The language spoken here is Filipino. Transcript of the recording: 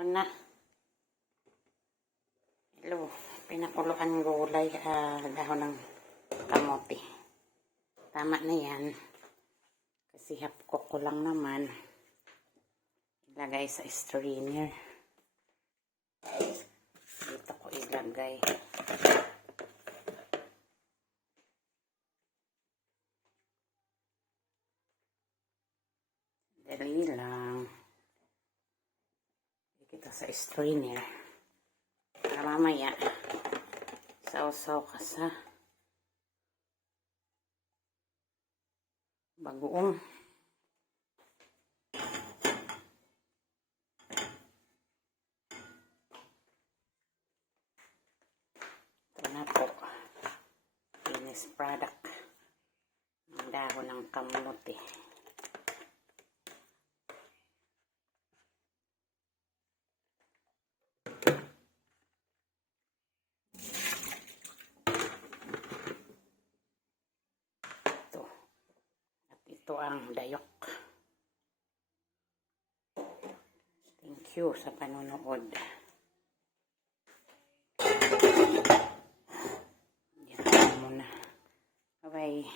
Ito na. Hello. Pinakuluan gulay, dahon ng kamote. Tama na yan. Kasi half cook ko lang naman. Ilagay sa strainer. Dito ko ilagay. Dali lang. Kita sa strainer. Para mamaya, sausaw ka sa bagoong. Ito na po. Finished product. Ang dahon ng kamote. Ito ang dayok. Thank you sa panonood.